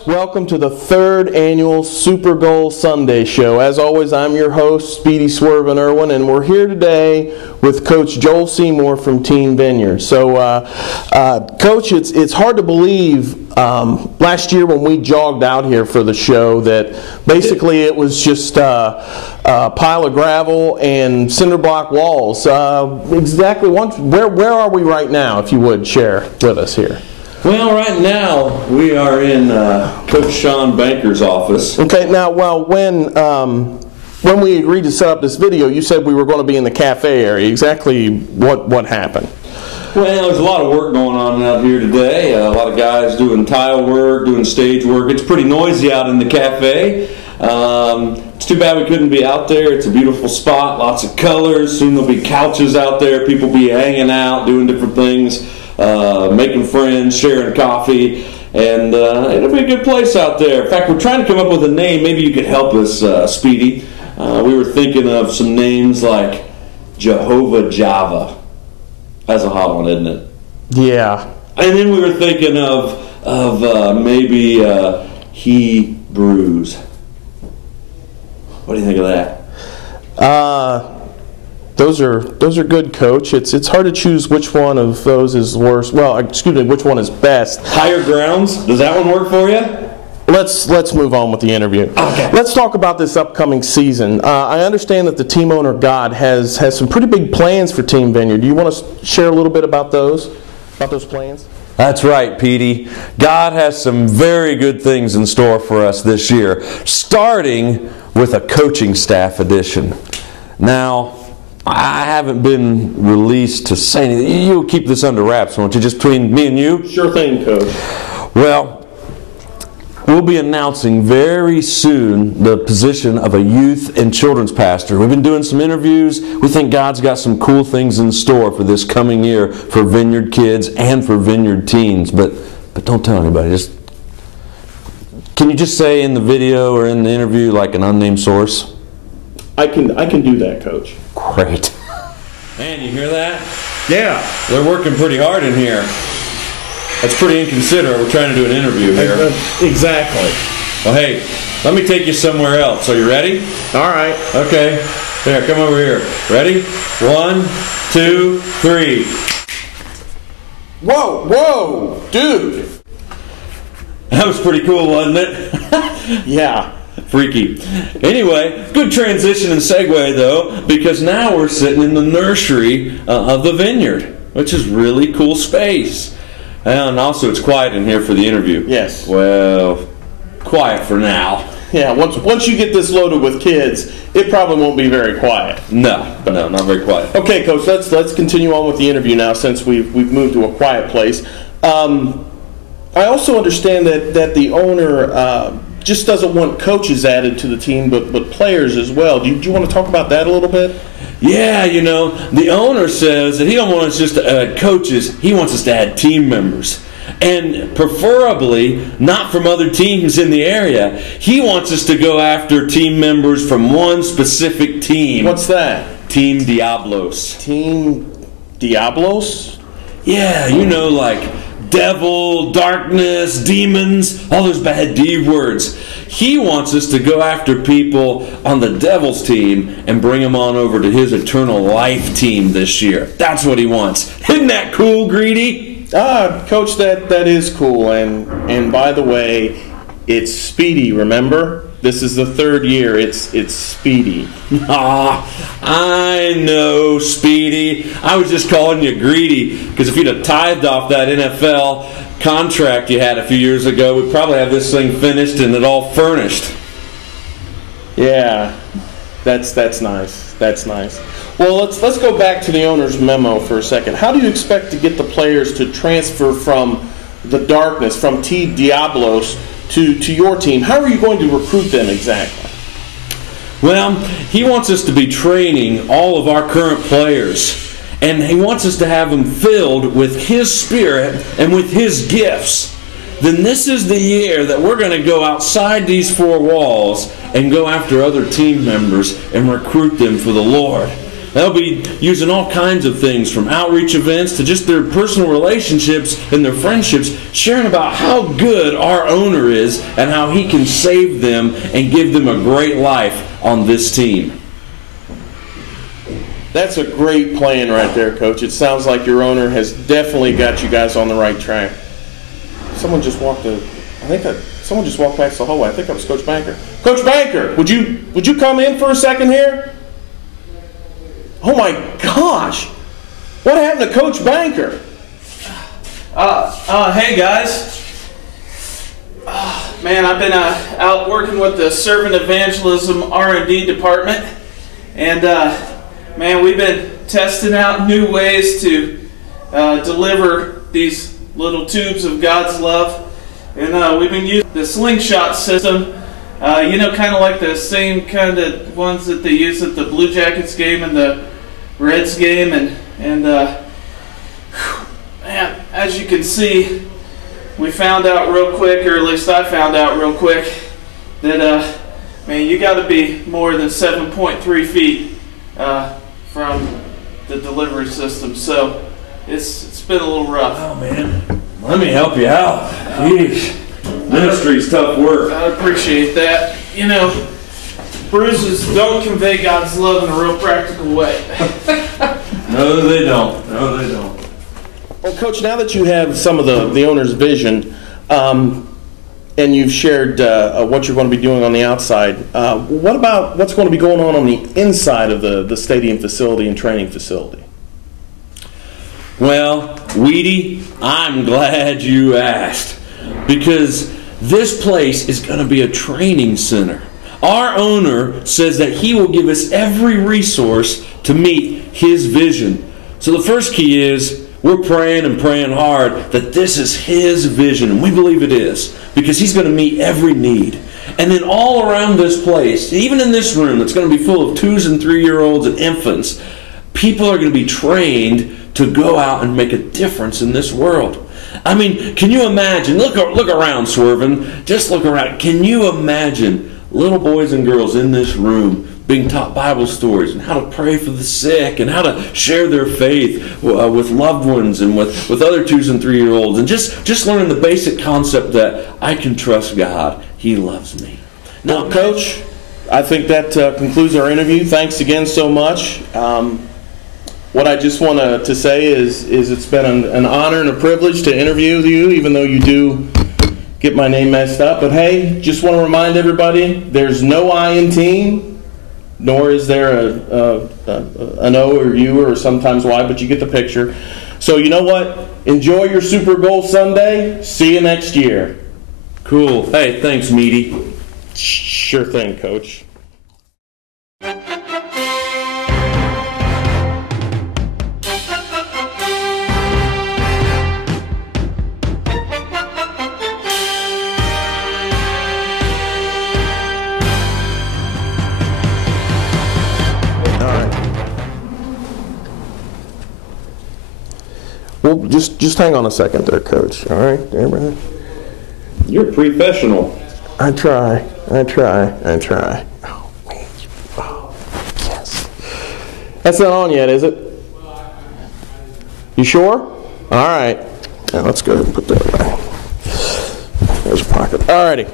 folks, welcome to the third annual Super Bowl Sunday show. As always, I'm your host, Speedy Swervin' Irwin, and we're here today with Coach Joel Seymour from Team Vineyard. So, Coach, it's hard to believe last year when we jogged out here for the show that basically it was just a pile of gravel and cinder block walls. Where are we right now, if you would share with us here? Well, right now we are in Coach Sean Banker's office. Okay, now, well, when we agreed to set up this video, you said we were going to be in the cafe area. Exactly what happened? Well, there's a lot of work going on out here today. A lot of guys doing tile work, doing stage work. It's pretty noisy out in the cafe. It's too bad we couldn't be out there. It's a beautiful spot, lots of colors. Soon there'll be couches out there. People be hanging out, doing different things. Making friends, sharing coffee, and it'll be a good place out there. In fact, we're trying to come up with a name. Maybe you could help us, Speedy. We were thinking of some names like Jehovah Java. That's a hot one, isn't it? Yeah. And then we were thinking of maybe Hebrews. What do you think of that? Those are good, Coach. It's hard to choose which one of those is worse. Well, excuse me, which one is best. Higher Grounds. Does that one work for you? Let's move on with the interview. Okay. Let's talk about this upcoming season. I understand that the team owner, God, has some pretty big plans for Team Vineyard. Do you want to share a little bit about those plans? That's right, Petey. God has some very good things in store for us this year, starting with a coaching staff addition. Now, I haven't been released to say anything. You'll keep this under wraps, won't you? Just between me and you? Sure thing, Coach. Well, we'll be announcing very soon the position of a youth and children's pastor. We've been doing some interviews. We think God's got some cool things in store for this coming year for Vineyard kids and for Vineyard teens. But don't tell anybody. Can you just say in the video or in the interview like an unnamed source? I can do that, Coach. Great. Man, you hear that? Yeah. They're working pretty hard in here. That's pretty inconsiderate. We're trying to do an interview here. Exactly. Well, hey, let me take you somewhere else. Are you ready? All right. Okay. There, come over here. Ready? 1, 2, 3. Whoa, dude. That was pretty cool, wasn't it? Yeah. Freaky. Anyway, good transition and segue, though, because now we're sitting in the nursery of the Vineyard, which is really cool space. And also, it's quiet in here for the interview. Yes. Well, quiet for now. Yeah, once you get this loaded with kids, it probably won't be very quiet. No, not very quiet. Okay, Coach, let's continue on with the interview now since we've moved to a quiet place. I also understand that the owner just doesn't want coaches added to the team, but players as well. Do you want to talk about that a little bit? Yeah, the owner says that he don't want us just to add coaches. He wants us to add team members. And preferably not from other teams in the area. He wants us to go after team members from one specific team. What's that? Team Diablos. Team Diablos? Yeah, like devil, darkness, demons, all those bad D words. He wants us to go after people on the devil's team and bring them on over to his eternal life team this year. That's what he wants. Isn't that cool, Greedy? Coach, that is cool. And by the way, it's Speedy, remember? This is the third year. It's Speedy. I know, Speedy. I was just calling you Greedy because if you'd have tithed off that NFL contract you had a few years ago, we'd probably have this thing finished and it all furnished. Yeah, that's nice. That's nice. Well, let's go back to the owner's memo for a second. How do you expect to get the players to transfer from the darkness, from Team Diablos, to your team? How are you going to recruit them exactly? Well, he wants us to be training all of our current players. And he wants us to have them filled with his spirit and with his gifts. Then this is the year that we're going to go outside these four walls and go after other team members and recruit them for the Lord. They'll be using all kinds of things, from outreach events to just their personal relationships and their friendships, sharing about how good our owner is and how he can save them and give them a great life on this team. That's a great plan right there, Coach. It sounds like your owner has definitely got you guys on the right track. Someone just walked past the hallway. I think that was Coach Banker. Coach Banker, would you come in for a second here? Oh my gosh! What happened to Coach Banker? Hey guys. Man, I've been out working with the Servant Evangelism R&D department, and man, we've been testing out new ways to deliver these little tubes of God's love. And we've been using the slingshot system, kind of like the same kind of ones that they use at the Blue Jackets game and the Reds game. And man, as you can see, we found out real quick, or at least I found out real quick, that, man, you got to be more than 7.3 feet from the delivery system. So it's been a little rough. Oh, man. Let me help you out. Jeez. Ministry's tough work. I appreciate that. Bruises don't convey God's love in a real practical way. No, they don't. No, they don't. Well, Coach, now that you have some of the owner's vision, and you've shared what you're going to be doing on the outside, what about what's going to be going on the inside of the stadium facility and training facility? Well, Weedy, I'm glad you asked, because this place is going to be a training center. Our owner says that he will give us every resource to meet his vision. So the first key is we're praying and praying hard that this is his vision, and we believe it is, because he's going to meet every need. And then all around this place, even in this room that's going to be full of 2- and 3-year-olds and infants, people are going to be trained to go out and make a difference in this world. I mean, can you imagine? Look around, Swervin. Just look around. Can you imagine little boys and girls in this room being taught Bible stories and how to pray for the sick and how to share their faith with loved ones and with other 2- and 3-year-olds, and just learning the basic concept that I can trust God. He loves me. Now, well, Coach, I think that concludes our interview. Thanks again so much. What I just want to say is it's been an honor and a privilege to interview you, even though you do get my name messed up. But hey, just want to remind everybody, there's no I in team, nor is there an O or U or sometimes Y, but you get the picture. So you know what? Enjoy your Super Bowl Sunday. See you next year. Cool. Hey, thanks, Meaty. Sure thing, Coach. Well, just hang on a second there, Coach. All right, everybody? You're professional. I try. Oh, man. Oh, yes. That's not on yet, is it? You sure? All right. Now let's go ahead and put that away. There's a pocket. All righty.